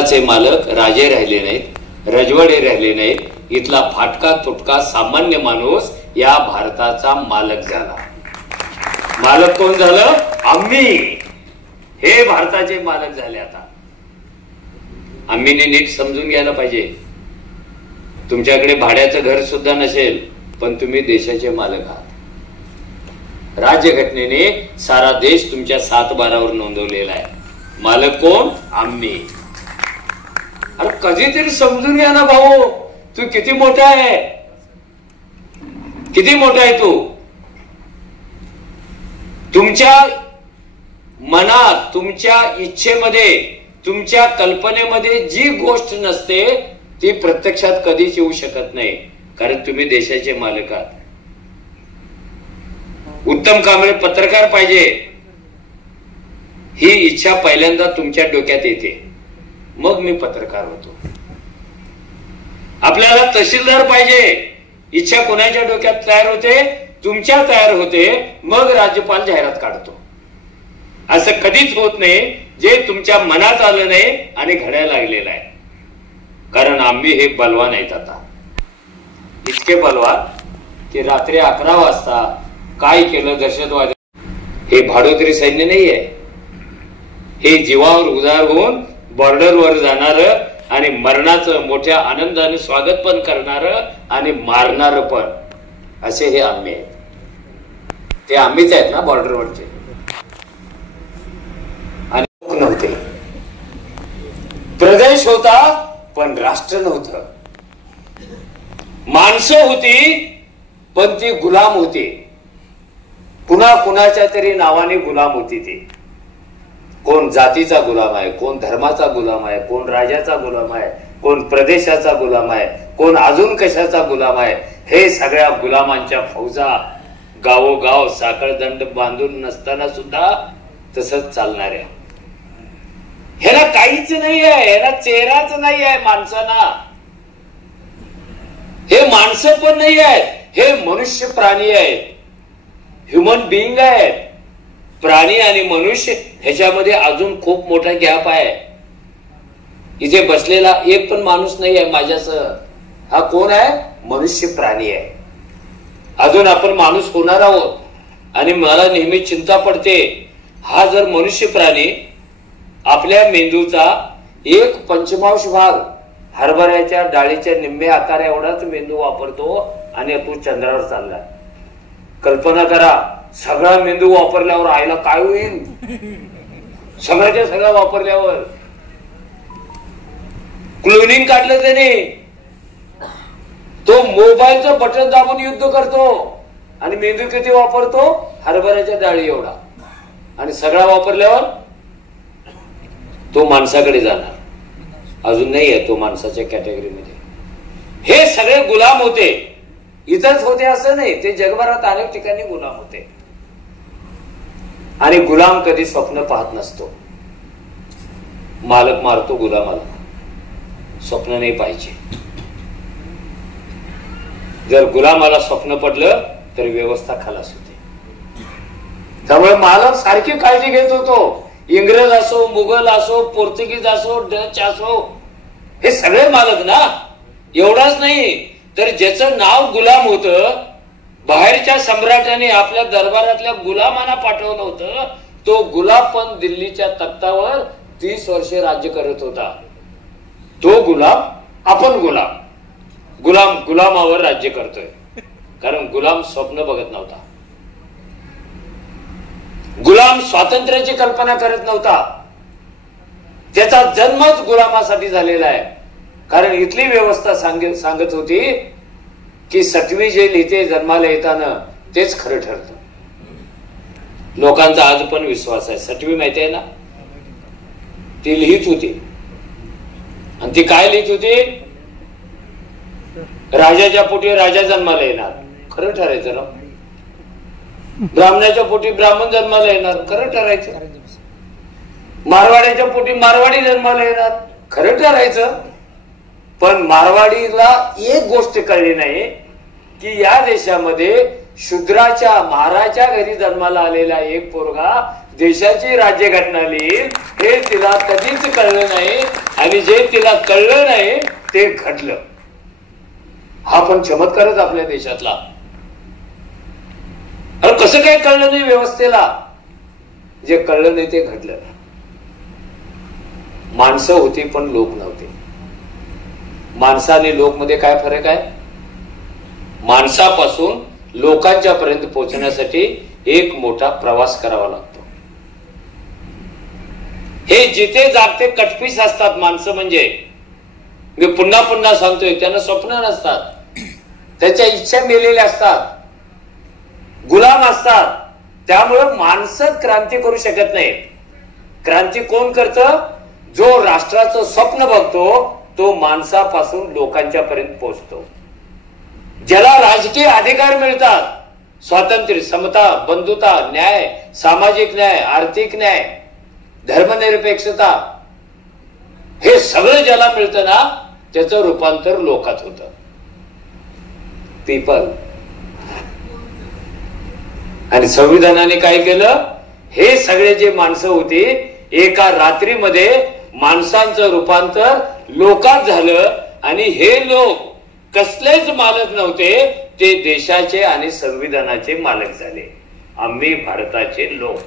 भारताचे मालक राजे राहिले नाहीत, रजवाडे राहिले नाहीत. इथला फाटका तुटका सामान्य माणूस या भारताचा मालक झाला. मालक कोण झालं? आम्ही. हे भारताचे मालक झाले. आता आम्हीने नीट समजून घ्यायला पाहिजे. तुमच्याकडे भाड्याचं घर सुद्धा नसेल, पण तुम्ही देशाचे मालक आहात. राज्यघटनेने सारा देश तुमच्या 7/12वर नोंदवलेला आहे. मालक कोण? आम्ही. अरे कधीतरी समजून घ्या ना भाऊ. तू किती मोठा आहे, किती मोठा आहे तू. तुमच्या मनात, तुमच्या इच्छेमध्ये, तुमच्या कल्पनेमध्ये जी गोष्ट नसते ती प्रत्यक्षात कधीच येऊ शकत नाही, कारण तुम्ही देशाचे मालक आहात. उत्तम कांबळे पत्रकार पाहिजे ही इच्छा पहिल्यांदा तुमच्या डोक्यात येते, मग मी पत्रकार होतो. आपल्याला तहसीलदार पाहिजे, इच्छा कोणाच्या डोक्यात तयार होते? तुमच्या तयार होते, मग राज्यपाल जाहिरात काढतो. असं कधीच होत नाही जे तुमच्या मनात आलं नाही आणि घडायला लागलेलं आहे. कारण आम्ही हे बलवान आहेत. आता इतके बलवान की रात्री 11 वाजता काय केलं दहशतवादी. हे भाडोत्री सैन्य नाही आहे. हे जीवावर उदार होऊन बॉर्डरवर जाणार आणि मरणाचं मोठ्या आनंदाने स्वागत पण करणार आणि मारणार पण, असे हे आम्ही आहेत. ते आम्हीच आहेत ना बॉर्डरवरचे. आणि लोक नव्हते, प्रदेश होता पण राष्ट्र नव्हतं. माणसं होती पण ती गुलाम होती. कुणा कुणाच्या तरी नावाने गुलाम होती ती. कोण जातीचा गुलाम आहे, कोण धर्माचा गुलाम आहे, कोण राजाचा गुलाम आहे, कोण प्रदेशाचा गुलाम आहे, कोण अजून कशाचा गुलाम आहे. हे सगळ्या गुलामांच्या फौजा गावोगाव साखळदंड बांधून नसताना सुद्धा तसंच चालणार आहे. ह्याला काहीच नाही आहे, ह्याला चेहराच नाही आहे माणसाना. हे माणसं पण नाही आहेत, हे मनुष्य प्राणी आहेत, ह्युमन बिईंग आहेत. प्राणी आणि मनुष्य ह्याच्यामध्ये अजून खूप मोठा गॅप आहे. इथे बसलेला एक पण माणूस नाही आहे माझ्यासह. हा कोण आहे? मनुष्य प्राणी आहे. अजून आपण माणूस होणार आहोत. आणि मला नेहमी चिंता पडते, हा जर मनुष्य प्राणी आपल्या मेंदूचा 1/5 भाग हरभऱ्याच्या डाळीच्या निम्मे आकार एवढाच मेंदू वापरतो आणि तो चंद्रावर चाललाय. कल्पना करा, सगळा मेंदू वापरल्यावर आईला काय होईल? सगळ्याच्या सगळं वापरल्यावर. क्लोनिंग काढलं त्याने. तो मोबाईलचं बटन दाबून युद्ध करतो आणि मेंदू किती वापरतो? हरभऱ्याच्या डाळी एवढा. आणि सगळा वापरल्यावर तो माणसाकडे जाणार. अजून नाही आहे तो माणसाच्या कॅटेगरीमध्ये. हे सगळे गुलाम होते. इथंच होते असं नाही, ते जगभरात अनेक ठिकाणी गुलाम होते. आणि गुलाम कधी स्वप्न पाहत नसतो. मालक मारतो गुलामाला. स्वप्न नाही पाहिजे. जर गुलामाला स्वप्न पडलं तर व्यवस्था खलास होते. त्यामुळे मालक सारखी काळजी घेत होतो. इंग्रज असो, मुघल असो, पोर्तुगीज असो, डच असो, हे सगळे मालक ना. एवढाच नाही तर ज्याचं नाव गुलाम होतं, बाहेरच्या सम्राटाने आपल्या दरबारातल्या गुलामांना पाठवलं होतं, तो गुलाम पण दिल्लीच्या तख्तावर 30 वर्षे राज्य करत होता. तो गुलाम, आपण गुलाम. गुलाम गुलामावर राज्य करतोय. कारण गुलाम स्वप्न बघत नव्हता. गुलाम स्वातंत्र्याची कल्पना करत नव्हता. त्याचा जन्मच गुलामासाठी झालेला आहे. कारण इथली व्यवस्था सांगत होती की सटवी जे लिहिते जन्माला येताना तेच खरं ठरतं. लोकांचा आज पण विश्वास आहे. सटवी माहिती आहे ना, ती लिहित होती. आणि ती काय लिहित होती? राजाच्या पोटी राजा जन्माला येणार, खरं ठरायचं ना. ब्राह्मणाच्या पोटी ब्राह्मण जन्माला येणार, खरं ठरायचं. मारवाड्याच्या पोटी मारवाडी जन्माला येणार, खरं ठरायचं. पण मारवाडीला एक गोष्ट कळली नाही की या देशामध्ये शूद्राच्या महाराच्या घरी जन्माला आलेला एक पोरगा देशाची राज्यघटना लिहिल, हे तिला कधीच कळलं नाही. आणि जे तिला कळलं नाही ते घडलं. हा पण चमत्कारच आपल्या देशातला. अरे कसं काय कळलं नाही व्यवस्थेला? जे कळलं नाही ते घडलं. माणसं होती पण लोक नव्हते. माणसं आणि लोक मध्ये काय फरक आहे? माणसापासून लोकांच्या पर्यंत पोहोचण्यासाठी एक मोठा प्रवास करावा लागतो. हे जिथे जागते कटपीस असतात माणसं. म्हणजे मी पुन्हा पुन्हा सांगतोय, त्यांना स्वप्न नसतात, त्याच्या इच्छा मेलेल्या असतात, गुलाम असतात. त्यामुळे माणसं क्रांती करू शकत नाहीत. क्रांती कोण करतं? जो राष्ट्राचं स्वप्न बघतो तो माणसापासून लोकांच्या पर्यंत पोहोचतो. ज्याला राजकीय अधिकार मिळतात, स्वातंत्र्य, समता, बंधुता, न्याय, सामाजिक न्याय, आर्थिक न्याय, धर्मनिरपेक्षता, हे सगळं ज्याला मिळतं ना, त्याचं रूपांतर लोकात होतं. पीपल. आणि संविधानाने काय केलं? हे सगळे जे माणसं होती एका रात्रीमध्ये माणसांचं रूपांतर लोकात झालं. आणि हे लोक कसलेच मालक नव्हते, ते देशाचे आणि संविधानाचे मालक झाले. आम्ही भारताचे लोक.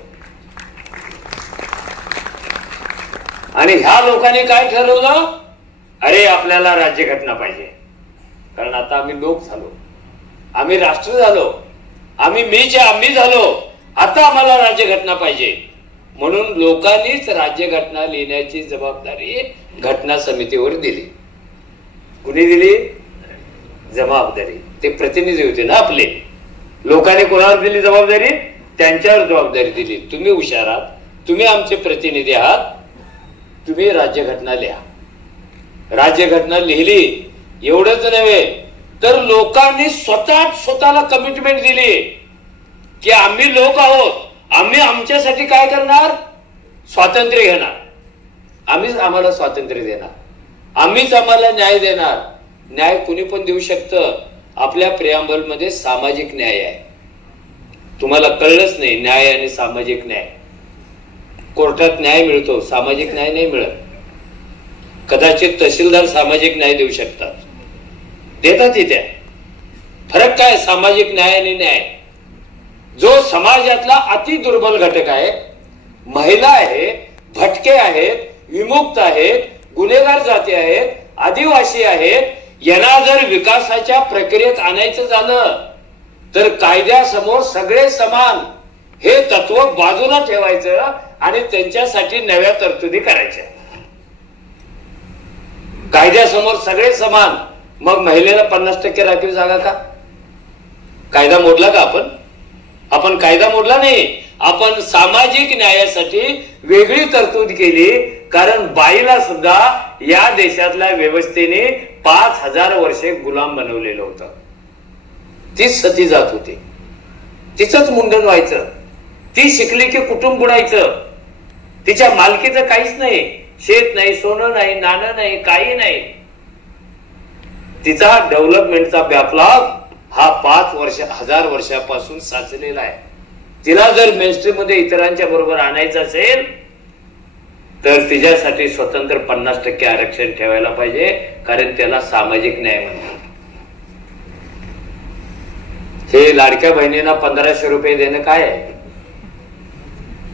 आणि ह्या लोकांनी काय ठरवलं? अरे आपल्याला राज्यघटना पाहिजे, कारण आता आम्ही लोक झालो, आम्ही राष्ट्र झालो, आम्ही आम्ही झालो, आता आम्हाला राज्यघटना पाहिजे. म्हणून लोकांनीच राज्यघटना लिहिण्याची जबाबदारी घटना समितीवर दिली. कुणी दिली? जबाबदारी. ते प्रतिनिधी होते ना आपले. लोकांनी कोणावर दिली जबाबदारी? त्यांच्यावर जबाबदारी दिली. तुम्ही हुशार आहात, तुम्ही आमचे प्रतिनिधी आहात, तुम्ही राज्यघटना लिहा. राज्यघटना लिहिली. एवढंच नव्हे तर लोकांनी स्वतःला कमिटमेंट दिली की आम्ही लोक आहोत, आम्ही आमच्यासाठी काय करणार? स्वातंत्र्य घेणार, आम्हीच आम्हाला स्वातंत्र्य देणार, आम्हीच आम्हाला न्याय देणार. न्याय कुणी पण देऊ शकतं. आपल्या प्रियांबल मध्ये सामाजिक न्याय आहे. तुम्हाला कळलंच नाही न्याय आणि सामाजिक न्याय. कोर्टात न्याय मिळतो, सामाजिक न्याय नाही मिळत. कदाचित तहसीलदार सामाजिक न्याय देऊ शकतात, देतात त्या. फरक काय सामाजिक न्याय आणि न्याय? जो समाजातला अति दुर्बल घटक आहे, महिला आहे, भटके आहेत, विमुक्त आहेत, गुन्हेगार जाती आहेत, आदिवासी आहेत, यांना जर विकासाच्या प्रक्रियेत आणायचं झालं तर कायद्यासमोर सगळे समान हे तत्व बाजूला ठेवायचं आणि त्यांच्यासाठी नव्या तरतुदी करायच्या. कायद्यासमोर सगळे समान. मग महिलेला 50% राखीव जागा का? कायदा मोडला का आपण? आपण कायदा मोडला नाही. आपण सामाजिक न्यायासाठी वेगळी तरतूद केली. कारण बाईला सुद्धा या देशातल्या व्यवस्थेने 5000 वर्षे गुलाम बनवलेलं होतं. तीच सती जात होती, तिचंच मुंडन व्हायचं. ती शिकली की कुटुंब बुडायचं. तिच्या मालकीचं काहीच नाही, शेत नाही, सोनं नाही, नाणं नाही, काही नाही. तिचा डेव्हलपमेंटचा बॅकलॉग हा 5000 वर्षापासून साचलेला आहे. तिला जर मेनस्ट्रीम मध्ये इतरांच्या बरोबर आणायचं असेल तर तिच्यासाठी स्वतंत्र 50% आरक्षण ठेवायला पाहिजे, कारण त्याला सामाजिक न्याय म्हणतात. हे लाडक्या बहिणींना 1500 रुपये देणं काय आहे?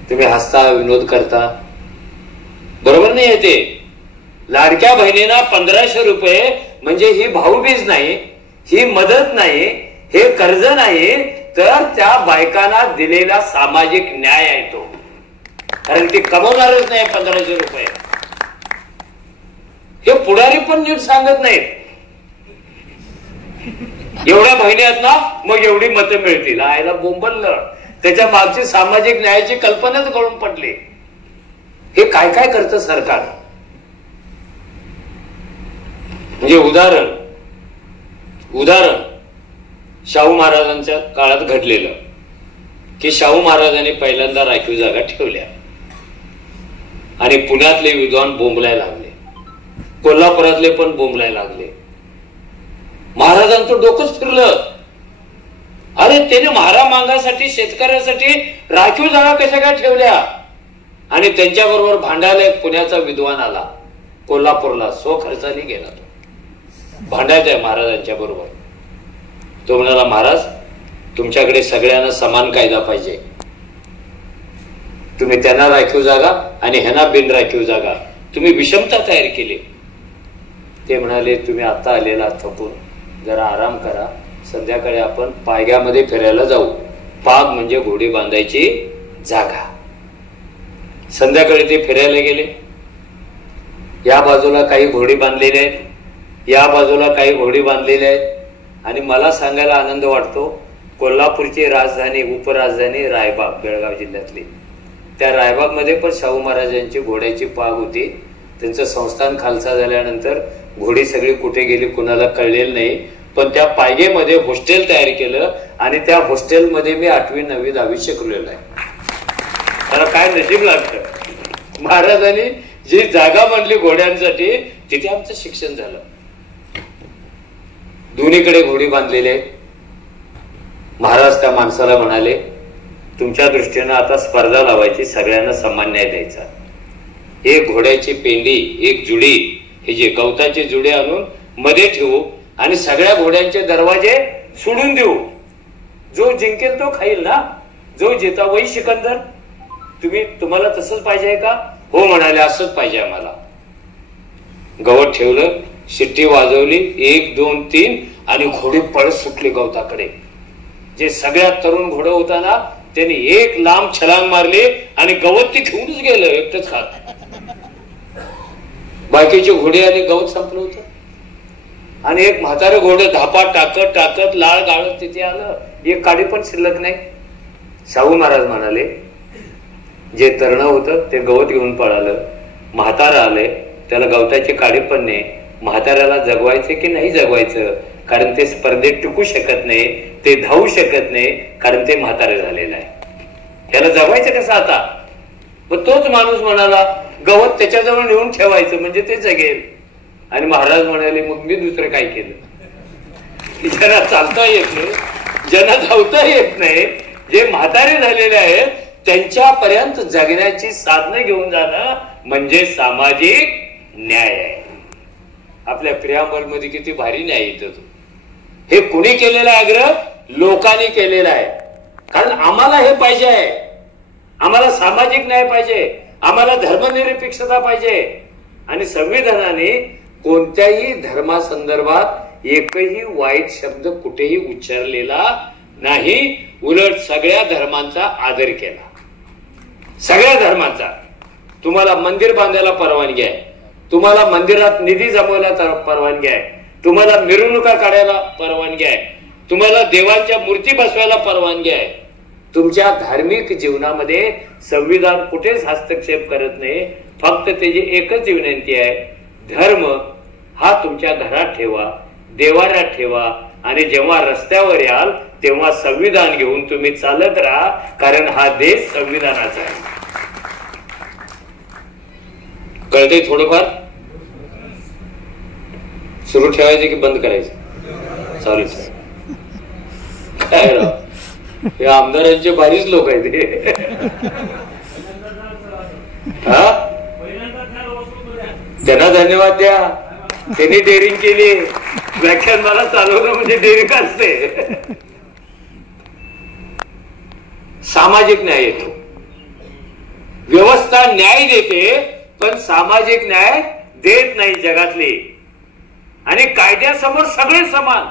तुम्ही हसता, विनोद करता, बरोबर नाही आहे ते. लाडक्या बहिणींना 1500 रुपये म्हणजे ही भाऊबीज नाही, ही मदत नाही, हे कर्ज नाही, तर त्या बायकांना दिलेला सामाजिक न्याय आहे तो. कारण ती कमवणारच नाही 1500 रुपये. हे पुढारी पण नीट सांगत नाहीत. एवढ्या महिन्यात ना मग एवढी मतं मिळतील. आयला बोंबललं. त्याच्या मागची सामाजिक न्यायाची कल्पनाच गळून पडली. हे काय काय करतं सरकार. म्हणजे उदाहरण शाहू महाराजांच्या काळात घडलेलं की शाहू महाराजांनी पहिल्यांदा राखीव जागा ठेवल्या आणि पुण्यातले विद्वान बोंबलायला लागले, कोल्हापुरातले पण बोंबलायला लागले. महाराजांचं डोकंच फिरलं. अरे त्याने म्हारा मागासाठी, शेतकऱ्यासाठी राखीव जागा कशा काय ठेवल्या? आणि त्यांच्याबरोबर भांडायला एक पुण्याचा विद्वान आला. कोल्हापूरला खर्चाने गेला. तो भांडायचा आहे महाराजांच्या बरोबर. तो म्हणाला, महाराज तुमच्याकडे सगळ्यांना समान कायदा पाहिजे. तुम्ही त्यांना राखीव जागा आणि ह्यांना बिन राखीव जागा, तुम्ही विषमता तयार केली. ते म्हणाले, तुम्ही आता आलेला थकून जरा आराम करा, संध्याकाळी आपण पायग्यामध्ये फिरायला जाऊ. पाग म्हणजे घोडी बांधायची जागा. संध्याकाळी ते फिरायला गेले. या बाजूला काही घोडी बांधलेल्या आहेत, या बाजूला काही घोडी बांधलेल्या आहेत. आणि मला सांगायला आनंद वाटतो, कोल्हापूरची राजधानी उपराजधानी रायबाग, बेळगाव जिल्ह्यातली, त्या रायबाग मध्ये पण शाहू महाराजांची घोड्याची पाग होती. त्यांचं संस्थान खालसा झाल्यानंतर घोडी सगळी कुठे गेली कुणाला कळलेलं नाही. पण त्या पायगेमध्ये हॉस्टेल तयार केलं आणि त्या हॉस्टेलमध्ये मी 8वी 9वी 10वी शिकलेलो आहे. मला काय नशीब लागतं, महाराजांनी जी जागा मांडली घोड्यांसाठी तिथे आमचं शिक्षण झालं. दोन्हीकडे घोडी बांधलेले. महाराज त्या माणसाला म्हणाले, तुमच्या दृष्टीनं आता स्पर्धा लावायची, सगळ्यांना समान न्याय द्यायचा. एक घोड्याची पेंडी, एक जुडी, हे जे गवताचे जुडे आणून मध्ये ठेवू आणि सगळ्या घोड्यांचे दरवाजे सोडून देऊ. जो जिंकेल तो खाईल ना, जो जिता वही सिकंदर. तुम्हाला तसंच पाहिजे का? हो म्हणाले, असंच पाहिजे आम्हाला. गवत ठेवलं, शिट्टी वाजवली, 1 2 3 आणि घोडी पळत सुटली गवताकडे. जे सगळ्यात तरुण घोडं होता ना, त्यांनी एक लांब छलांग मारली आणि गवत ती घेऊनच गेलं एकटंच खात. बाकीची घोडी आणि गवत संपलं होतं. आणि एक म्हातारं घोडं धापा टाकत टाकत लाळ गाळत तिथे आलं. एक काडी पण शिल्लक नाही. शाहू महाराज म्हणाले, जे तरुण होतं ते गवत घेऊन पळालं. म्हातारा आले, त्याला गवताची काडी पण नाही. म्हाताऱ्याला जगवायचे की नाही जगवायचं, कारण ते स्पर्धेत टिकू शकत नाही, ते धावू शकत नाही, कारण ते म्हातारे झालेलं आहे. त्याला जगवायचं कसं आता? मग तोच माणूस म्हणाला, गवत त्याच्याजवळ नेऊन ठेवायचं म्हणजे ते जगेल. आणि महाराज म्हणाले, मग मी दुसरं काय केलं? ज्यांना चालता येत नाही, ज्यांना धावता येत नाही, जे म्हातारे झालेले आहेत, त्यांच्यापर्यंत जगण्याची साधनं घेऊन जाणं म्हणजे सामाजिक न्याय आहे. आपल्या प्रियांबल मध्ये किती भारी न्याय येतो. हे कुणी केलेला आग्रह? लोकांनी केलेला आहे. कारण आम्हाला हे पाहिजे आहे, आम्हाला सामाजिक न्याय पाहिजे, आम्हाला धर्मनिरपेक्षता पाहिजे. आणि संविधानाने कोणत्याही धर्मासंदर्भात एकही वाईट शब्द कुठेही उच्चारलेला नाही. उलट सगळ्या धर्मांचा आदर केला. सगळ्या धर्मांचा. तुम्हाला मंदिर बांधायला परवानगी आहे, तुम्हाला मंदिरात निधी जमवायला परवानगी आहे, तुम्हाला मिरवणुका काढायला परवानगी आहे, तुम्हाला देवांच्या मूर्ती बसवायला परवानगी आहे. तुमच्या धार्मिक जीवनामध्ये संविधान कुठेच हस्तक्षेप करत नाही. फक्त त्याची एकच विनंती आहे, धर्म हा तुमच्या घरात ठेवा, देवाऱ्यात ठेवा आणि जेव्हा रस्त्यावर याल तेव्हा संविधान घेऊन तुम्ही चालत राहा, कारण हा देश संविधानाचा आहे. कळते थोडंफार? सुरू ठेवायचं की बंद करायचं? चालूच आहे. काय राव, हे आमदारांचे भारीच लोक आहेत हे. हा, त्यांना धन्यवाद द्या, त्यांनी डेअरिंग केली. व्याख्यान मला चालवणं म्हणजे डेअरिंग असते. सामाजिक न्याय येतो. व्यवस्था न्याय देते पण सामाजिक न्याय देत नाही जगातली. आणि कायद्यासमोर सगळे समान.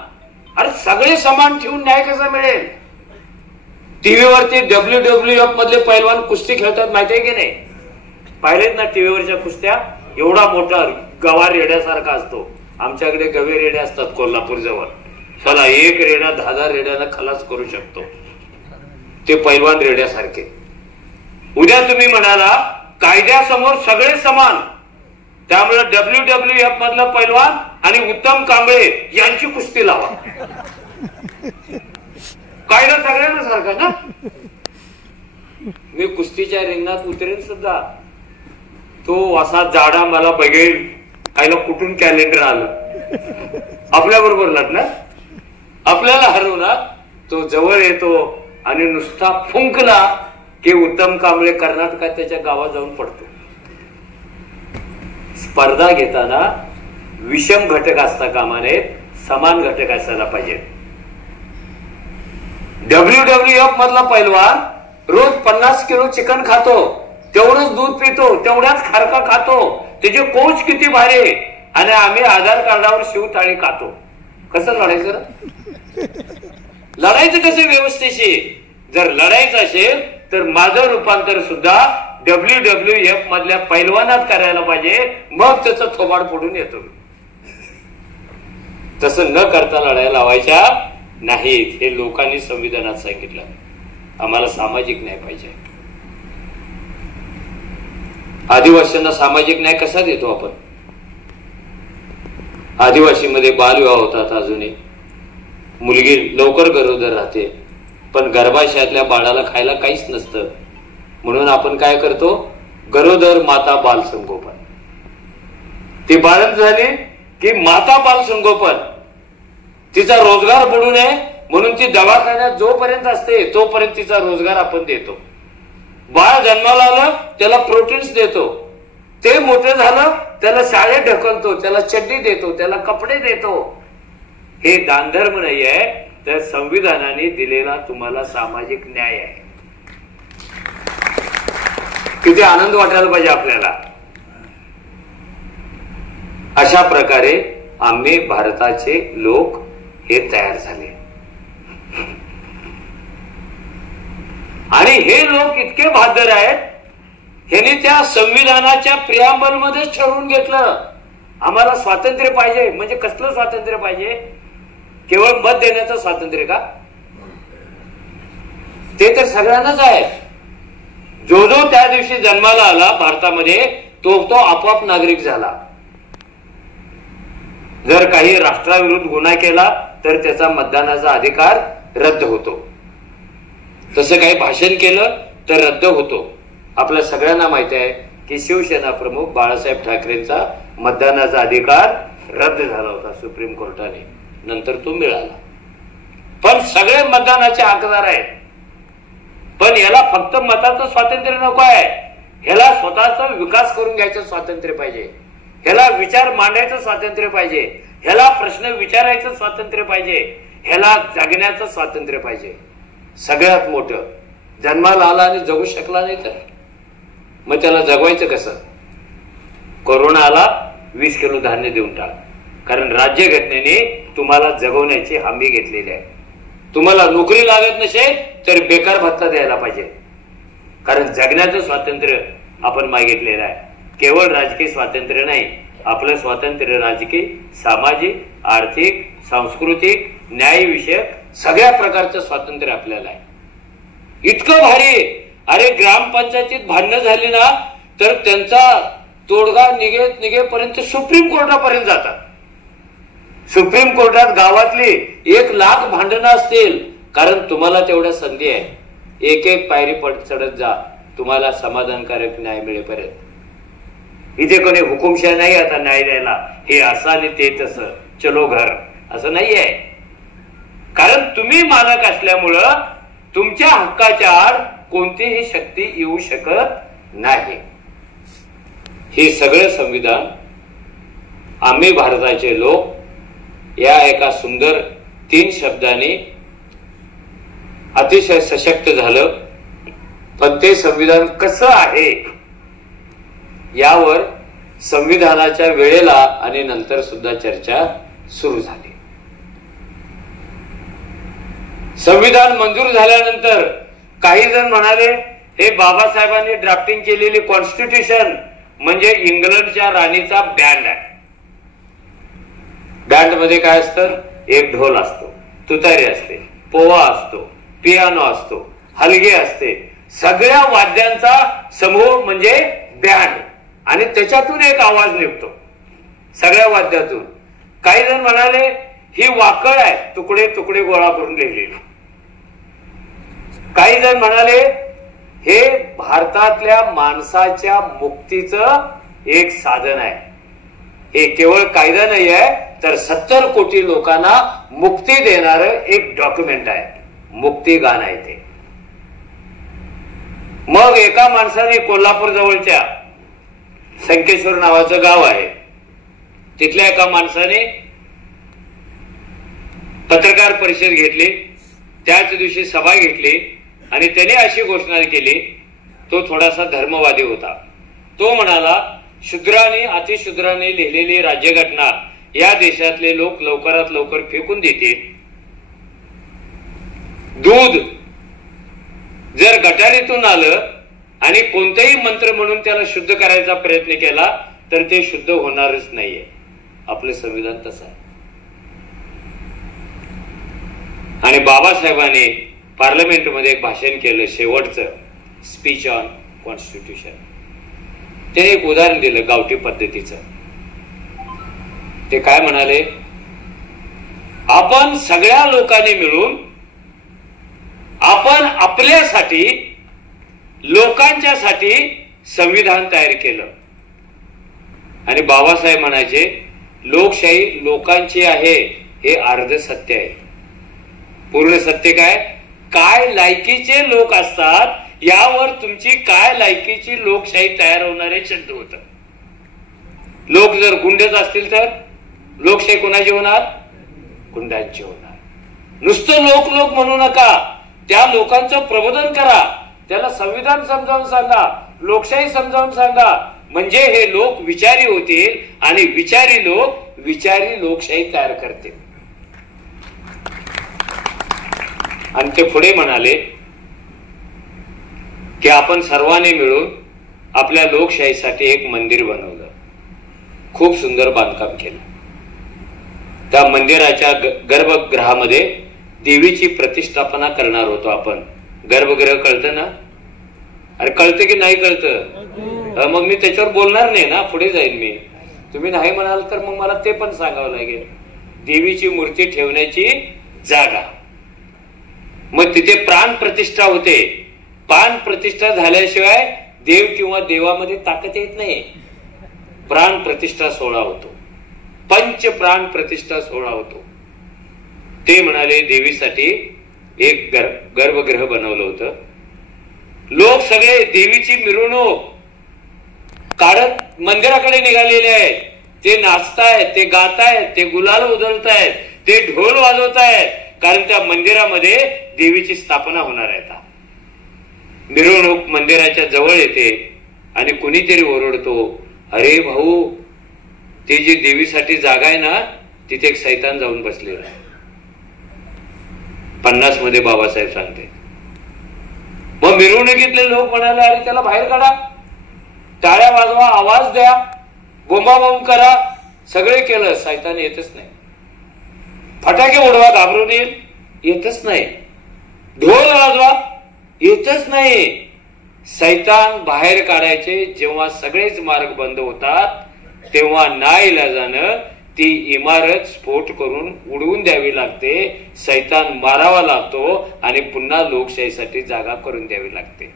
अरे सगळे समान ठेवून न्याय कसा मिळेल? टीव्हीवरती WWF मधले पैलवान कुस्ती खेळतात, माहितीये की नाही? पाहिलेत ना टीव्हीवरच्या कुस्त्या? एवढा मोठा गवा रेड्यासारखा असतो. आमच्याकडे गवे रेड्या असतात कोल्हापूर जवळ. चला, एक रेड्या 10,000 रेड्याला खलास करू शकतो. ते पैलवान रेड्यासारखे. उद्या तुम्ही म्हणाला कायद्यासमोर सगळे समान, त्यामुळे WWF मधला पैलवान आणि उत्तम कांबळे यांची कुस्ती लावा. कायदा सगळ्यांना सारखा ना. मी कुस्तीच्या रिंगणात उतरेन सुद्धा. तो असा जाडा मला बघेल, आईला कुठून कॅलेंडर आलं. आपल्या बरोबर लढणार, आपल्याला हरवणार. तो जवळ येतो आणि नुसता फुंकला की उत्तम कांबळे कर्नाटकात त्याच्या गावात जाऊन पडतो. स्पर्धा घेताना विषम घटक असता कामा नयेत, समान घटक असायला पाहिजे. WWF मधला पैलवान रोज 50 किलो चिकन खातो, तेवढंच दूध पितो, तेवढ्याच खारका खातो, त्याचे कोच किती भारी, आणि आम्ही आधार कार्डावर शिवताळी खातो. कसं लढायचं? लढायचं कसं व्यवस्थेशी? जर लढायचं असेल तर माझं रूपांतर सुद्धा WWF मधल्या पैलवानात करायला पाहिजे, मग त्याचं थोबाड फोडून येतो. तसं न करता लढायला लावायच्या नाहीत. हे लोकांनी संविधानात सांगितलं. आम्हाला सामाजिक न्याय पाहिजे. आदिवासींना सामाजिक न्याय कसा देतो आपण? आदिवासीमध्ये बालविवाह होतात अजूनही. मुलगी लवकर गरोदर राहते, पण गर्भाशयातल्या बाळाला खायला काहीच नसतं, म्हणून आपण काय करतो? गरोदर माता बाल संगोपन. ती बाळंत झाली की माता बाल संगोपन, तिचा रोजगार बुडू नये म्हणून ती दवाखान्यात जोपर्यंत असते तोपर्यंत तिचा रोजगार आपण देतो. बाळ जन्माला आलं त्याला प्रोटीन्स देतो, ते मोठं झालं त्याला शाळेत ढकलतो, त्याला चड्डी देतो, त्याला कपडे देतो. हे दानधर्म नाही आहे, तर संविधानाने दिलेला तुम्हाला सामाजिक न्याय आहे. किती आनंद वाटायला पाहिजे आपल्याला. अशा प्रकारे आम्ही भारताचे लोक हे तयार झाले. आणि हे लोक इतके बहादर आहेत, ह्यांनी त्या संविधानाच्या प्रियांबल मध्येच ठरवून घेतलं आम्हाला स्वातंत्र्य पाहिजे. म्हणजे कसलं स्वातंत्र्य पाहिजे? केवळ मत देण्याचं स्वातंत्र्य का? ते तर सगळ्यांनाच आहे. जो जो त्या दिवशी जन्माला आला भारतामध्ये तो तो आपोआप नागरिक झाला. जर काही राष्ट्राविरुद्ध गुन्हा केला तर त्याचा मतदानाचा अधिकार रद्द होतो. तसं काही भाषण केलं तर रद्द होतो. आपल्या सगळ्यांना माहिती आहे की शिवसेना प्रमुख बाळासाहेब ठाकरेंचा मतदानाचा अधिकार रद्द झाला होता सुप्रीम कोर्टाने, नंतर तो मिळाला. पण सगळे मतदानाचे हकदार आहेत. पण याला फक्त मताचं स्वातंत्र्य नको आहे, ह्याला स्वतःचा विकास करून घ्यायचं स्वातंत्र्य पाहिजे, ह्याला विचार मांडायचं स्वातंत्र्य पाहिजे, ह्याला प्रश्न विचारायचं स्वातंत्र्य पाहिजे, ह्याला जगण्याचं स्वातंत्र्य पाहिजे. सगळ्यात मोठं, जन्माला आला आणि जगू शकला नाही तर मग त्याला जगवायचं कसं? कोरोना आला, 20 किलो धान्य देऊन टाक. कारण राज्यघटनेने तुम्हाला जगवण्याची हमी घेतलेली आहे. तुम्हाला नोकरी लागत नसेल तर बेकार भत्ता द्यायला पाहिजे. कारण जगण्याचं स्वातंत्र्य आपण मागितलेलं आहे. केवळ राजकीय स्वातंत्र्य नाही, आपलं स्वातंत्र्य राजकीय, सामाजिक, आर्थिक, सांस्कृतिक, न्यायविषयक सगळ्या प्रकारचं स्वातंत्र्य आपल्याला आहे. इतकं भारी. अरे ग्रामपंचायतीत भांडणं झाली ना तर त्यांचा तोडगा निघेपर्यंत सुप्रीम कोर्टापर्यंत जातात. सुप्रीम कोर्टात गावातली 1 लाख भांडणं असतील. कारण तुम्हाला तेवढ्या संधी आहे. एक एक पायरी चढत जा, तुम्हाला समाधानकारक न्याय मिळेपर्यंत. इथे कोणी हुकुमशाही नाही आता न्याय द्यायला, हे असं आणि ते तसं, चलो घर, असं नाही आहे. कारण तुम्ही मालक असल्यामुळं तुमच्या हक्काच्या आड कोणतीही शक्ती येऊ शकत नाही. हे सगळं संविधान आम्ही भारताचे लोक या एका सुंदर 3 शब्दांनी अतिशय सशक्त झालं. पण ते संविधान कसं आहे यावर संविधानाच्या वेळेला आणि नंतर सुद्धा चर्चा सुरू झाली. संविधान मंजूर झाल्यानंतर काही जण म्हणाले हे बाबासाहेबांनी ड्राफ्टिंग केलेली कॉन्स्टिट्यूशन म्हणजे इंग्लंडच्या राणीचा बँड आहे. बँड मध्ये काय असतं? एक ढोल असतो, तुतारी असते, पोवा असतो, पियानो असतो, हलगे असते, सगळ्या वाद्यांचा समूह म्हणजे बँड. आणि त्याच्यातून एक आवाज निघतो सगळ्या वाद्यातून. काही जण म्हणाले ही वाकळ आहे, तुकडे तुकडे गोळा करून लिहिलेली. काही जण म्हणाले हे भारतातल्या माणसाच्या मुक्तीचं एक साधन आहे. हे केवळ कायदा नाही आहे तर 70 कोटी लोकांना मुक्ती देणार एक डॉक्युमेंट आहे, मुक्ती गान आहे ते. मग एका माणसाने कोल्हापूर जवळच्या संकेश्वर नावाचं गाव आहे. तिथल्या एका माणसाने पत्रकार परिषद घेतली, त्याच दिवशी सभा घेतली आणि त्याने अशी घोषणा केली. तो थोडासा धर्मवादी होता. तो म्हणाला, शूद्राने अतिशूद्राने लिहिलेली राज्यघटना या देशातले लोक लवकरात लवकर फेकून देतील. दूध जर गटारीतून आलं आणि कोणतेही मंत्र म्हणून त्याला शुद्ध करायचा प्रयत्न केला तर ते शुद्ध होणारच नाहीये. आपलं संविधान तसं आहे. आणि बाबासाहेबांनी पार्लमेंटमध्ये एक भाषण केलं, शेवटचं स्पीच ऑन कॉन्स्टिट्यूशन. ते एक उदाहरण दिलं गावठी पद्धतीचं. ते काय म्हणाले, आपण सगळ्या लोकांनी मिळून आपण आपल्यासाठी लोकांच्यासाठी संविधान तयार केलं. आणि बाबासाहेब म्हणायचे, लोकशाही लोकांची आहे हे अर्ध सत्य आहे. पूर्ण सत्य काय, काय लायकीचे लोक असतात यावर तुमची काय लायकीची लोकशाही तयार होणारे शब्द होत. लोक जर गुंडच असतील तर लोकशाही कोणाची होणार, गुंडांची होणार. नुसतं लोक लोक म्हणू नका, त्या लोकांचं प्रबोधन करा, त्याला संविधान समजावून सांगा, लोकशाही समजावून सांगा. म्हणजे हे लोक विचारी होतील आणि विचारी लोक विचारी लोकशाही तयार करतील. आणि ते पुढे म्हणाले की आपण सर्वांनी मिळून आपल्या लोकशाहीसाठी एक मंदिर बनवलं, खूप सुंदर बांधकाम केलं. त्या मंदिराच्या गर्भगृहामध्ये देवीची प्रतिष्ठापना करणार होतो आपण. गर्भगृह कळतं ना? अरे कळतं की नाही कळतं? मग मी त्याच्यावर बोलणार नाही ना, पुढे जाईल मी. तुम्ही नाही म्हणाल तर मग मला ते पण सांगावं लागेल. देवीची मूर्ती ठेवण्याची जागा, मग तिथे प्राण प्रतिष्ठा होते. प्राण प्रतिष्ठा झाल्याशिवाय देव किंवा देवामध्ये ताकद येत नाही. प्राण प्रतिष्ठा सोहळा होतो, पंच प्राण प्रतिष्ठा सोहळा होतो. ते म्हणाले देवीसाठी एक गर्भगृह बनवलं होतं. लोक सगळे देवीची मिरवणूक काढत मंदिराकडे निघालेले आहेत. ते नाचतायत, ते गातायत, ते गुलाल उधळतायत, ते ढोल वाजवतायत, कारण त्या मंदिरामध्ये देवीची स्थापना होणार आहे. मिरवणूक मंदिराच्या जवळ येते आणि कुणीतरी ओरडतो, अरे भाऊ, ती जी देवीसाठी जागा आहे ना, तिथे एक सैतान जाऊन बसलेला आहे. 50 मध्ये बाबासाहेब सांगते. मग मिरवणुकीतले लोक म्हणाले, अरे त्याला बाहेर काढा, टाळ्या वाजवा, आवाज द्या, बोंबाबोंब करा. सगळे केलं, सैतान येतच नाही. फटाके उडवा, घाबरून येईल, येतच नाही. ढोल वाजवा, येतच नाही. सैतान बाहेर काढायचे जेव्हा सगळेच मार्ग बंद होतात तेव्हा नाईलाजानं ती इमारत स्फोट करून उडवून द्यावी लागते. सैतान मारावा लागतो आणि पुन्हा लोकशाहीसाठी जागा करून द्यावी लागते.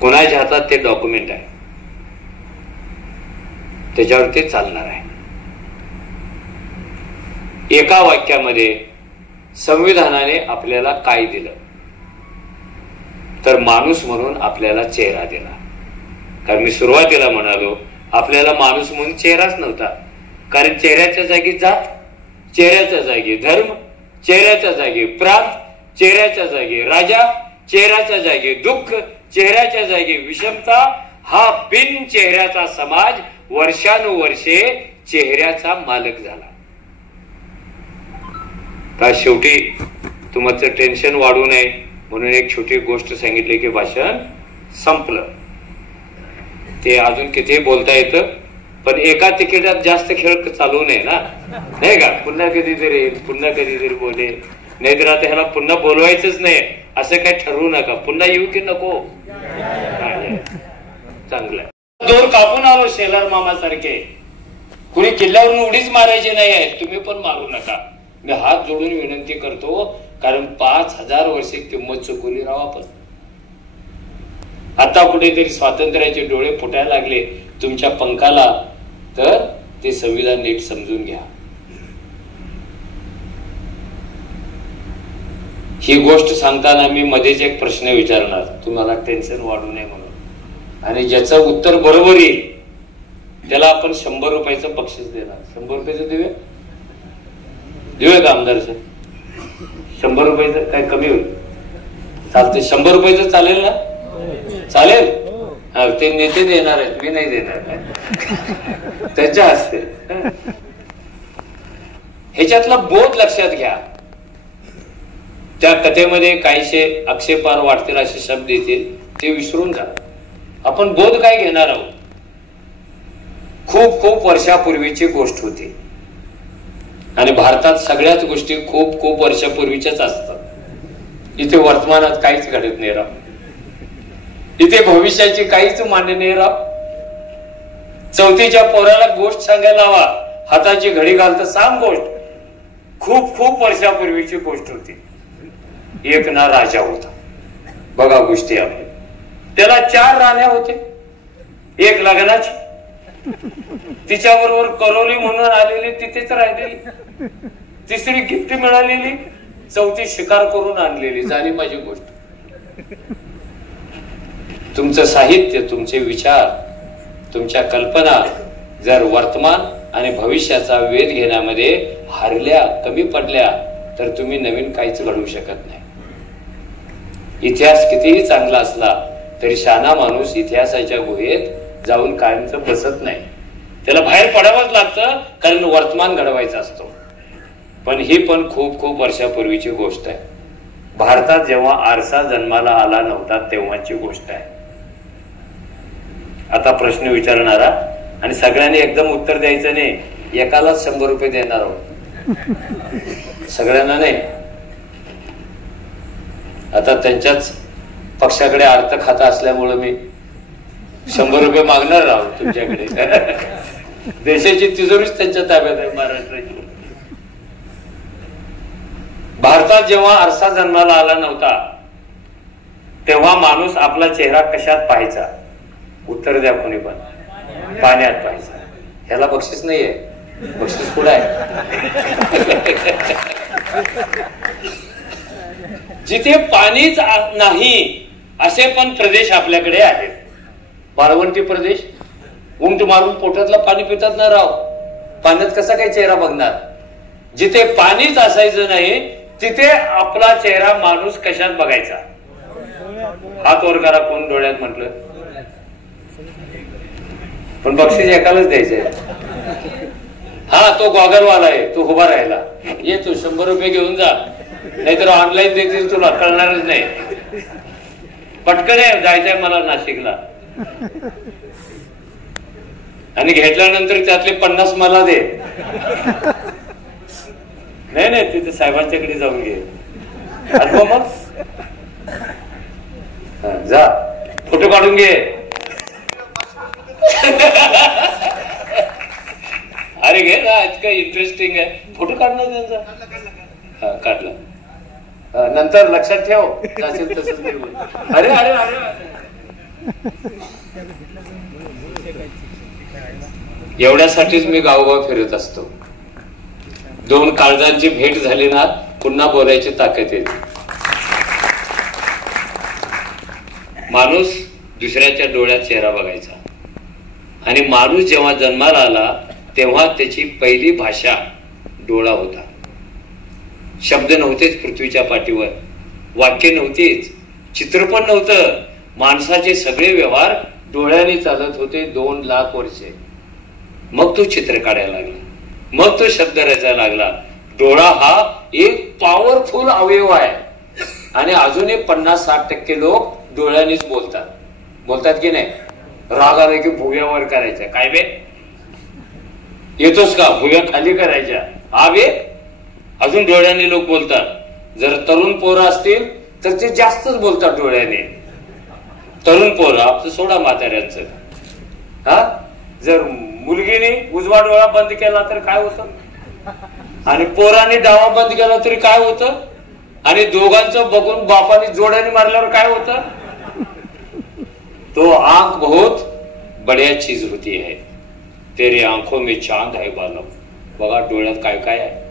कोणाच्या हातात ते डॉक्युमेंट आहे, त्याच्यावर ते चालणार आहे. एका वाक्यामध्ये संविधानाने आपल्याला काय दिलं तर माणूस म्हणून आपल्याला चेहरा दिला. कारण मी सुरुवातीला म्हणालो, आपल्याला माणूस म्हणून चेहराच नव्हता. कारण चेहऱ्याच्या जागी जात, चेहऱ्याच्या जागी धर्म, चेहऱ्याच्या जागी प्रांत, चेहऱ्याच्या जागी राजा, चेहऱ्याच्या जागी दुःख, चेहऱ्याच्या जागी विषमता. हा बिन चेहऱ्याचा समाज वर्षानुवर्षे चेहऱ्याचा मालक झाला. का शेवटी तुमचं टेन्शन वाढू नये म्हणून एक छोटी गोष्ट सांगितली की भाषण संपलं. ते अजून किती बोलता येतं, पण एका तिकिटात जास्त खेळ चालू नये ना, नाही का? पुन्हा कधीतरी येईल, पुन्हा कधीतरी बोलेल, नाहीतर आता ह्याला पुन्हा बोलवायचंच नाही असं काही ठरवू नका. पुन्हा येऊ की नको, चांगलंय. दोर कापून आलो शेलार मामा सारखे. कुणी किल्ल्यावरून उडीच मारायची नाही आहे, तुम्ही पण मारू नका. मी हात जोडून विनंती करतो, कारण 5000 वर्षे किंमत चुकवली राव आपण. आता कुठेतरी स्वातंत्र्याचे डोळे फुटायला लागले तुमच्या पंखाला, तर ते संविधान नीट समजून घ्या. ही गोष्ट सांगताना मी मध्येच एक प्रश्न विचारणार, तुम्हाला टेन्शन वाढू नये म्हणून. आणि ज्याचं उत्तर बरोबर येईल त्याला आपण 100 रुपयाचं बक्षीस देणार. 100 रुपयाचं देऊया का आमदार सर? 100 रुपयाचं काय कमी होईल? चालते. 100 रुपयाचं चालेल ना? चालेल. ते नेते देणार आहेत, मी नाही देणार. त्याच्या हस्ते. ह्याच्यातला बोध लक्षात घ्या. त्या कथेमध्ये काहीशे आक्षेपार वाटतील असे शब्द येतील, ते विसरून जा. आपण बोध काय घेणार आहोत? खूप खूप वर्षापूर्वीची गोष्ट होती आणि भारतात सगळ्याच गोष्टी खूप खूप वर्षापूर्वीच्याच असतात. इथे वर्तमानात काहीच घडत नाही राव. इथे भविष्याची काहीच मान्य नाही राव. चौथीच्या पोराला गोष्ट सांगायला हवा, हाताची घडी घालतं सांग गोष्ट. खूप खूप वर्षापूर्वीची गोष्ट होती. एक ना राजा होता. बघा गोष्टी आपली. त्याला 4 राण्या होते. एक लग्नाची, तिच्याबरोबर करोली म्हणून आलेली तिथेच राहिलेली, तिसरी गिफ्ट मिळालेली, चौथी शिकार करून आणलेली. झाली माझी गोष्ट. तुमचं साहित्य, तुमचे विचार, तुमच्या कल्पना जर वर्तमान आणि भविष्याचा वेध घेण्यामध्ये हारल्या, कमी पडल्या, तर तुम्ही नवीन काहीच घडवू शकत नाही. इतिहास कितीही चांगला असला तरी शहाणा माणूस इतिहासाच्या गुहेत जाऊन कायमचं बसत नाही. त्याला बाहेर पडावंच लागतं, कारण वर्तमान घडवायचा असतो. पण ही पण खूप खूप वर्षापूर्वीची गोष्ट आहे. भारतात जेव्हा आरसा जन्माला आला नव्हता तेव्हाची गोष्ट आहे. आता प्रश्न विचारणारा आणि सगळ्यांनी एकदम उत्तर द्यायचं नाही. एकालाच 100 रुपये देणार आहोत, सगळ्यांना नाही. आता त्यांच्याच पक्षाकडे अर्थ खाता असल्यामुळे मी 100 रुपये मागणार आहोत तुमच्याकडे. देशाची तिजोरीच त्यांच्या ताब्यात आहे महाराष्ट्राची. भारतात जेव्हा आरसा जन्माला आला नव्हता तेव्हा माणूस आपला चेहरा कशात पाहायचा? उत्तर द्या कोणी पण. पाण्यात पाहायचा. ह्याला बक्षीस नाहीये, बक्षीस पुढे आहे. जिथे पाणीच नाही असे पण प्रदेश आपल्याकडे आहेत. वाळवंटी प्रदेश, उंट मारून पोटातलं पाणी पितात ना राव. पाण्यात कसा काय चेहरा बघणार? जिथे पाणीच असायचं नाही तिथे आपला चेहरा माणूस कशात बघायचा? हात वर करा कोण डोळ्यात म्हटलं. पण बक्षीस एकालाच द्यायचंय. हा, तो गॉगलवाला आहे, तो उभा राहिला. ये तू 100 रुपये घेऊन जा, नाहीतर ऑनलाईन देतील तुला, कळणारच नाही. पटकन जायचंय मला नाशिकला. आणि घेतल्यानंतर त्यातले 50 मला दे. नाही नाही, तिथे साहेबांच्याकडे जाऊन घे. मग जा, फोटो काढून घे. अरे घे ना, इतकं इंटरेस्टिंग आहे. फोटो काढणार त्यांचा. हा, काढला. नंतर लक्षात ठेव, तसंच. अरे अरे अरे, एवढ्यासाठीच मी गावोगाव फिरत असतो. 2 काळजांची भेट झाली ना, पुन्हा बोलायची ताकद येते. माणूस दुसऱ्याच्या डोळ्यात चेहरा बघायचा. आणि माणूस जेव्हा जन्माला आला तेव्हा त्याची पहिली भाषा डोळा होता. शब्द नव्हतेच पृथ्वीच्या पाठीवर, वाक्य नव्हतीच, चित्र पण नव्हतं. माणसाचे सगळे व्यवहार डोळ्याने चालत होते 2 लाख वर्षे. मग तो चित्र काढायला लागला, मग तो शब्द रचायला लागला. डोळा हा एक पॉवरफुल अवयव आहे. आणि अजूनही 50-60% लोक डोळ्यानेच बोलतात की नाही? राग आला की भुव्या वर करायच्या. काय बे येतोस का? भुव्या खाली करायच्या. हा बे, अजून डोळ्याने लोक बोलतात. जर तरुण पोरं असतील तर ते जास्तच बोलतात डोळ्याने. तरुण पोरं आपलं सोडा, म्हाताऱ्यांचं. हा, जर मुलगीने उजवा डोळा बंद केला तर काय होतं? आणि पोराने डावा बंद केला तरी काय होतं? आणि दोघांचं बघून बापाने जोड्याने मारल्यावर काय होतं? तो आंख बहुत बढिया चीज होती है, तेरी आंखों में चांद है बालक. बघा डोळ्यात काय काय आहे.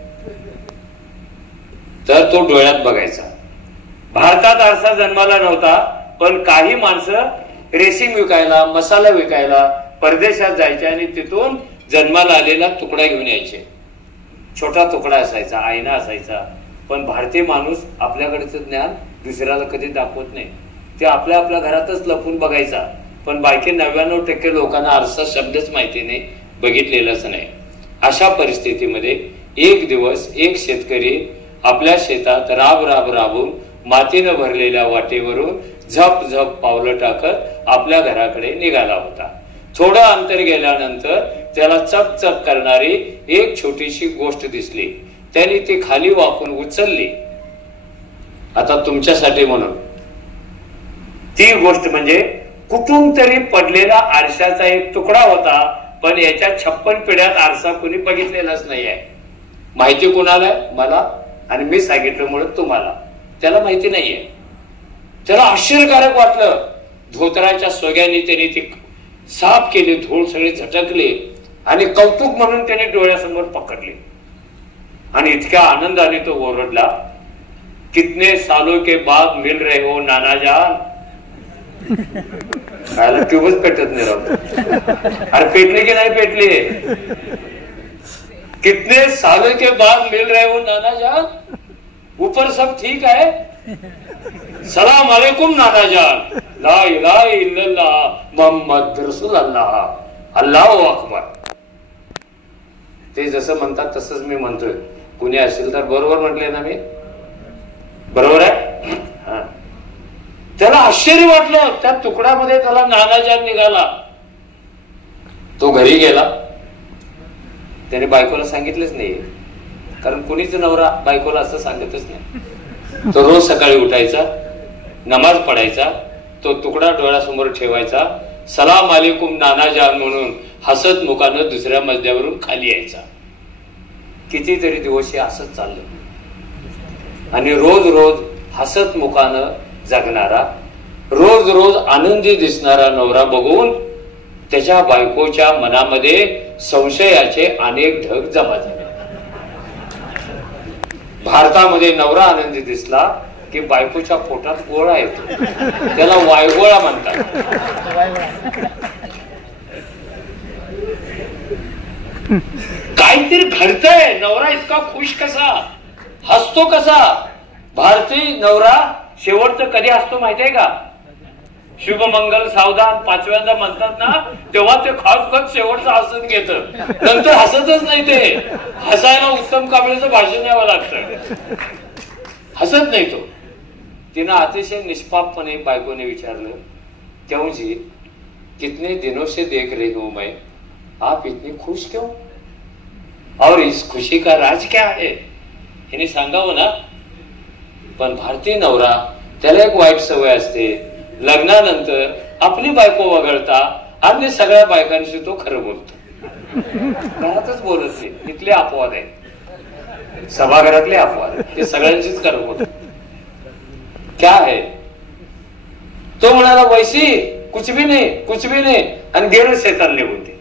तर तो डोळ्यात बघायचा. भारतात आरसा जन्माला नव्हता, पण काही माणसं रेशीम विकायला, मसाला विकायला परदेशात जायचे आणि तिथून जन्माला आलेला तुकडा घेऊन यायचे. छोटा तुकडा असायचा, आईना असायचा. पण भारतीय माणूस आपल्याकडचं ज्ञान दुसऱ्याला कधी दाखवत नाही. ते आपल्या आपल्या घरातच लपून बघायचा. पण बाकी 99% लोकांना आरसा शब्दच माहिती नाही, बघितलेलाच नाही. अशा परिस्थितीमध्ये एक दिवस एक शेतकरी आपल्या शेतात राबून मातीनं भरलेल्या वाटेवरून झप झप पावलं टाकत आपल्या घराकडे निघाला होता. थोडं अंतर गेल्यानंतर त्याला चप चप करणारी एक छोटीशी गोष्ट दिसली. त्याने ती खाली वाकून उचलली. आता तुमच्यासाठी म्हणून ती गोष्ट म्हणजे कुठून तरी पडलेला आरशाचा एक तुकडा होता. पण याच्या 56 पिढ्यात आरसा कुणी बघितलेलाच नाही आहे. माहिती कुणाला आहे? मला. आणि मी सांगितल्यामुळे तुम्हाला. त्याला माहिती नाहीये. त्याला आश्चर्यकारक वाटलं. धोतराच्या सोग्याने त्याने ती साफ केली, धूळ सगळी झटकली आणि कौतुक म्हणून त्याने डोळ्यासमोर पकडले. आणि इतक्या आनंदाने तो ओरडला, कितने सालों के बाद मिल रहे हो नाना जान. खायला ट्यूबच पेटत नाही राहतो. अरे पेटले की नाही पेटले? कितने सालों के बाद मिल रहे हो नाना जान, ऊपर सब ठीक है? सलाम अलैकुम नाना जान. ला इलाहा इल्लल्लाह मोहम्मद रसूलुल्लाह, अल्लाहू अकबर. ते जसं म्हणतात तसंच मी म्हणतोय. कुणी असेल तर बरोबर म्हटले ना मी? बरोबर आहे. त्याला आश्चर्य वाटलं. त्या तुकड्यामध्ये त्याला नानाजान निघाला. तो घरी गेला. त्याने बायकोला सांगितलंच नाही, कारण कुणीच नवरा बायकोला असं सांगतच नाही. तो रोज सकाळी उठायचा, नमाज पडायचा, तो तुकडा डोळ्यासमोर ठेवायचा, सलाम अलैकुम नानाजान म्हणून हसत मुखानं दुसऱ्या मजल्यावरून खाली यायचा. कितीतरी दिवस हे असंच चाललं. आणि रोज रोज हसत मुखानं जगणारा, रोज रोज आनंदी दिसणारा नवरा बघून त्याच्या बायकोच्या मनामध्ये संशयाचे अनेक ढग जमा झाले. भारतामध्ये नवरा आनंदी दिसला की बायकोच्या पोटात गोळा येतो. त्याला वायगोळा म्हणतात. काहीतरी घडतंय. नवरा इतका खुश कसा, हसतो कसा? भारतीय नवरा शेवटचं कधी हसतो माहितीये का? शुभमंगल सावधान 5व्यांदा म्हणतात ना, तेव्हा ते खास शेवटचं हसून घेत. नंतर हसतच नाही. ते हसायला उत्तम कांबळेचं भाषण यावं लागतं. हसत नाही तो. तिनं अतिशय निष्पापपणे बायकोने विचारलं, क्यों जी, कितने दिनों से देख रही हूं मैं, आप इतनी खुश क्यों? और इस खुशी का राज क्या है? हिने सांगावं ना. पण भारतीय नवरा, त्याला एक वाईट सवय असते. लग्नानंतर आपली बायको वगळता अन्य सगळ्या बायकांशी तो खरं बोलतो. घरातच बोलत नाही. इथले अपवाद आहे, सभागृहातले अपवाद. ते सगळ्यांचीच खरं बोलतो. क्या है? तो म्हणाला, वैसी कुछ भी नाही. आणि गेलं शेतात निघून. ते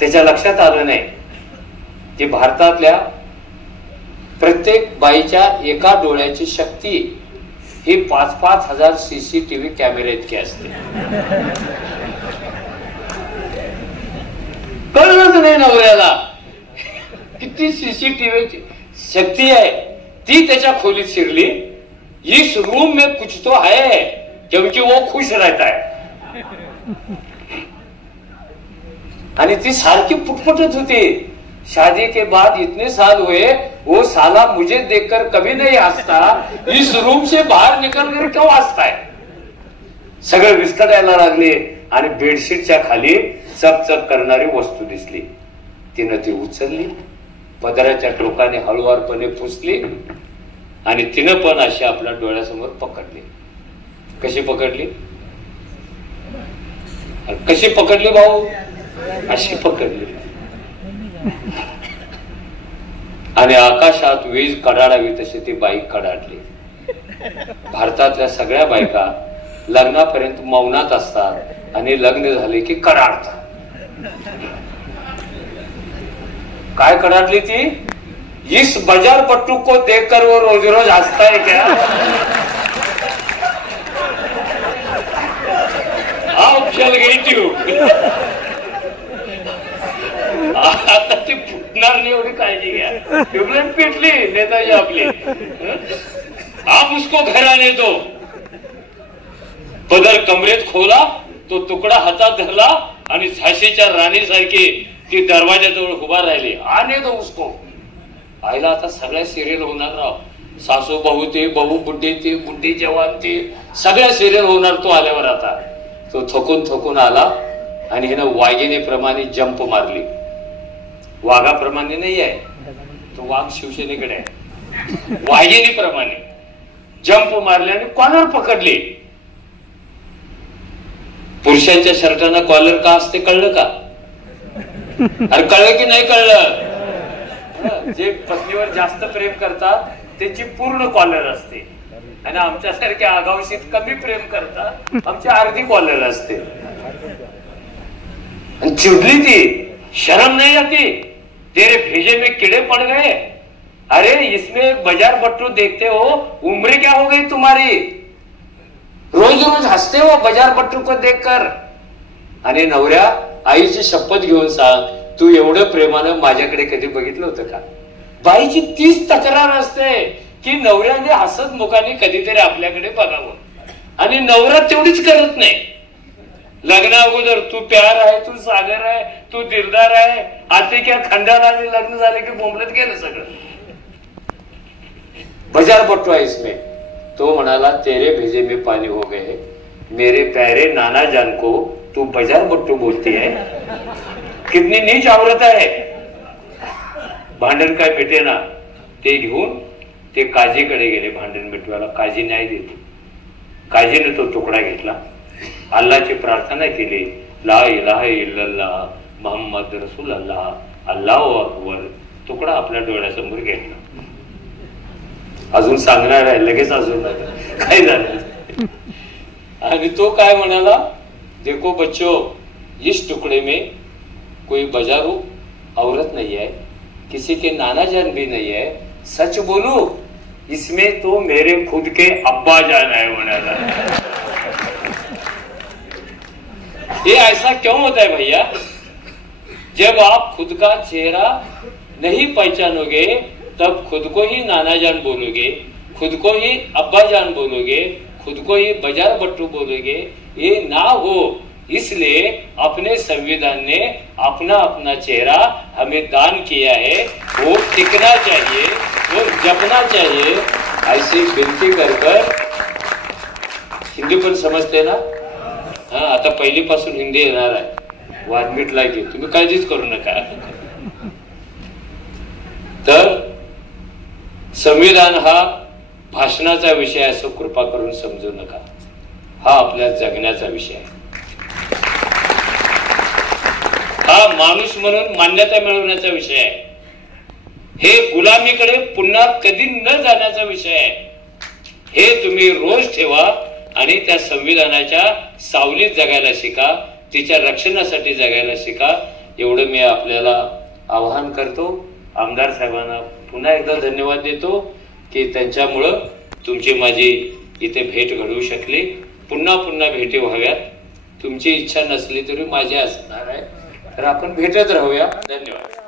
त्याच्या लक्षात आलं नाही की भारतातल्या प्रत्येक बाईच्या एका डोळ्याची शक्ती ही 5-5 हजार CCTV कॅमेरे इतकी असते. कळलंच नाही नवऱ्याला किती CCTV शक्ती आहे. ती त्याच्या खोलीत शिरली. इस रूम में कुछ तो है क्योंकि वो खुश रहता है. आणि ती सारखी पुटपुटत होती, शादी के बाद इतने साल हुए, वो साला मुझे देखकर कभी नहीं हंसता, इस रूम से बाहर निकल कर क्यों हंसता है? सगळे विस्कटायला लागले. आणि बेडशीटच्या खाली चपचप करणारी वस्तू दिसली. तिनं ती उचलली, पदराच्या टोकाने हळुवारपणे पुसली आणि तिनं पण अशी आपल्या डोळ्यासमोर पकडली. कशी पकडली? कशी पकडली भाऊ? अशी पकडली. आणि आकाशात वीज कडाडावी तशी ती बाई कडाडली. भारतातल्या सगळ्या बायका लग्नापर्यंत मौनात असतात आणि लग्न झाले की कडाडतात. काय कडाडली ती? इस बाजार पट्टू को देखकर वो रोज रोज हंसता है क्या? How shall get you. आता ती फुटणार नाही एवढी काळजी घ्या. ट्यूबलाईट पेटली नेताजी आपली. आप उसको घर आने दो. पदर कमरेत खोला, तो तुकडा हातात धरला आणि झाशीच्या राणीसारखी ती दरवाजाजवळ उभा राहिली. आने दो उसको. आईला आता सगळ्या सिरियल होणार राव. सासू बहु ते, बहु बुड्ढी ते, बुड्ढी जवान ते, सगळ्या सिरियल होणार तो आल्यावर. आता तो थकून थकून आला आणि हिनं वाघिणीप्रमाणे जंप मारली. वाघाप्रमाणे नाही आहे तो, वाघ शिवसेनेकडे आहे. वाघिणीप्रमाणे जंप मारले आणि कॉलर पकडली. पुरुषांच्या शर्टांना कॉलर का असते कळलं का? अरे कळलं की नाही कळलं? जे पत्नीवर जास्त प्रेम करतात त्याची पूर्ण कॉलर असते आणि आमच्यासारख्या आगावशीत कमी प्रेम करतात आमची अर्धी कॉलर असते. आणि चिडली ती. शर्म नहीं आती? तेरे भेजे में कीड़े पड़ गए. अरे इसमें एक बाजार बट्टू देखते हो, उम्र क्या हो गई तुम्हारी? रोज रोज हसते हो बाजार बट्टू को देखकर. आणि नवऱ्या आईची शपथ घेऊन सांग, तू एवढं प्रेमानं माझ्याकडे कधी बघितलं होतं का? बाईची तीच तक्रार असते की नवऱ्याने हसत मुखाने कधीतरी आपल्याकडे बघावं. आणि नवरा तेवढीच करत नाही. लग्ना अगोदर तू प्यार आहे, तू सागर आहे, तू दिलदार आहे. आते क्या खंडाला लग्न झाले की बोंबलत गेलं सगळं. बाजार बट्टू आहे इसमें. तो म्हणाला, तेरे भेजे में पानी हो गए, मेरे प्यारे नाना जान को तू बाजार बट्टू बोलती है. कितनी नीच आवरत आहे. भांडण काय मिटे ना. ते घेऊन ते काजीकडे गेले भांडण मिटवायला. काजी न्याय देते. काजीने तो तुकडा घेतला, अल्लाची प्रार्थना केली, ला इलाहा इल्लल्लाह मोहम्मद रसूल अल्लाह, अल्लाहू अकबर. तुकडा आपल्या डोळ्यासमोर घेतला. अजून सांगणार आहे लगेच. अजून काय झालं? आणि तो काय म्हणाला, देखो बच्चो, इस टुकड़े में कोई बाजारू औरत नहीं है, किसी के नाना जान भी नहीं है. सच बोलू, इसमें तो मेरे खुद के अब्बा जान है म्हणाला. ये ऐसा क्यों होता है भैया? जब आप खुद का चेहरा नहीं पहचानोगे तब खुद को ही नाना जान बोलोगे, खुद को ही अब्बा जान बोलोगे, खुद को ही बाजार बट्टू बोलोगे. ये ना हो, इसलिए अपने संविधान ने अपना अपना चेहरा हमें दान किया है. वो टिकना चाहिए, वो जपना चाहिए. ऐसी विनती कर. हिंदी पण समजते ना? हा, आता पहिलीपासून हिंदी येणार आहे. वाद मिटला की तुम्ही काळजीच करू नका. तर संविधान हा भाषणाचा विषय असं कृपा करून समजू नका. हा आपल्या जगण्याचा विषय आहे. हा माणूस म्हणून मान्यता मिळवण्याचा विषय आहे. हे गुलामीकडे पुन्हा कधी न जाण्याचा विषय आहे. हे तुम्ही रोज ठेवा आणि त्या संविधानाच्या सावलीत जगायला शिका, तिच्या रक्षणासाठी जगायला शिका. एवढं मी आपल्याला आवाहन करतो. आमदार साहेबांना पुन्हा एकदा धन्यवाद देतो की त्यांच्यामुळं तुमची माझी इथे भेट घडवू शकली. पुन्हा पुन्हा भेटी व्हाव्यात. तुमची इच्छा नसली तरी माझी असणार आहे. तर आपण भेटत राहूया. धन्यवाद.